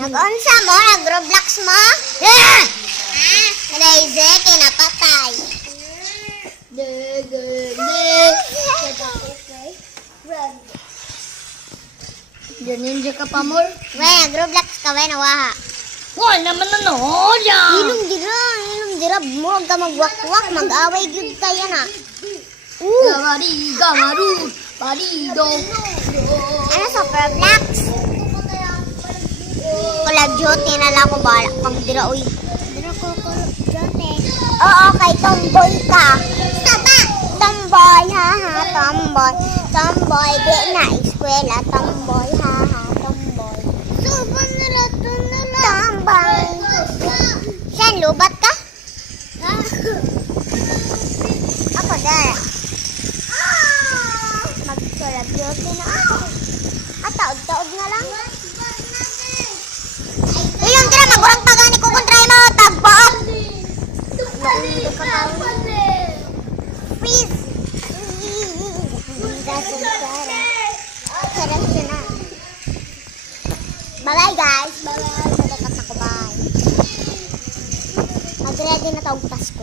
Nag-unsa mo? Nag-Roblox mo? Yeah! Lazy, kinapatay. Ninja ka pa, Mor? Wey, nag-Roblox ka, wey, nawaha. Wala naman na noon yan. Ilong dira. Mo, ka magwakwak, mag-away gyud tayo na. Gamari, gamaru, parido. Ano sa Roblox? Call of Duty na lang ko balak pang dira, uy. Dira ko Call of Duty. Oo, kay tomboy ka. Tama! Tomboy, haha, tomboy. Tomboy, di na eskwela, tomboy, haha, tomboy. Sobrang nila. Tomboy. Siyan, lubat ka? Ako dara. Mag-Call of Duty na ako. Taog-taog na lang. Iyon tira, magurang pagani ko kung try mo. Tagbaok. Please. Bye guys. Bye. Mag-ready na tawag Pasko.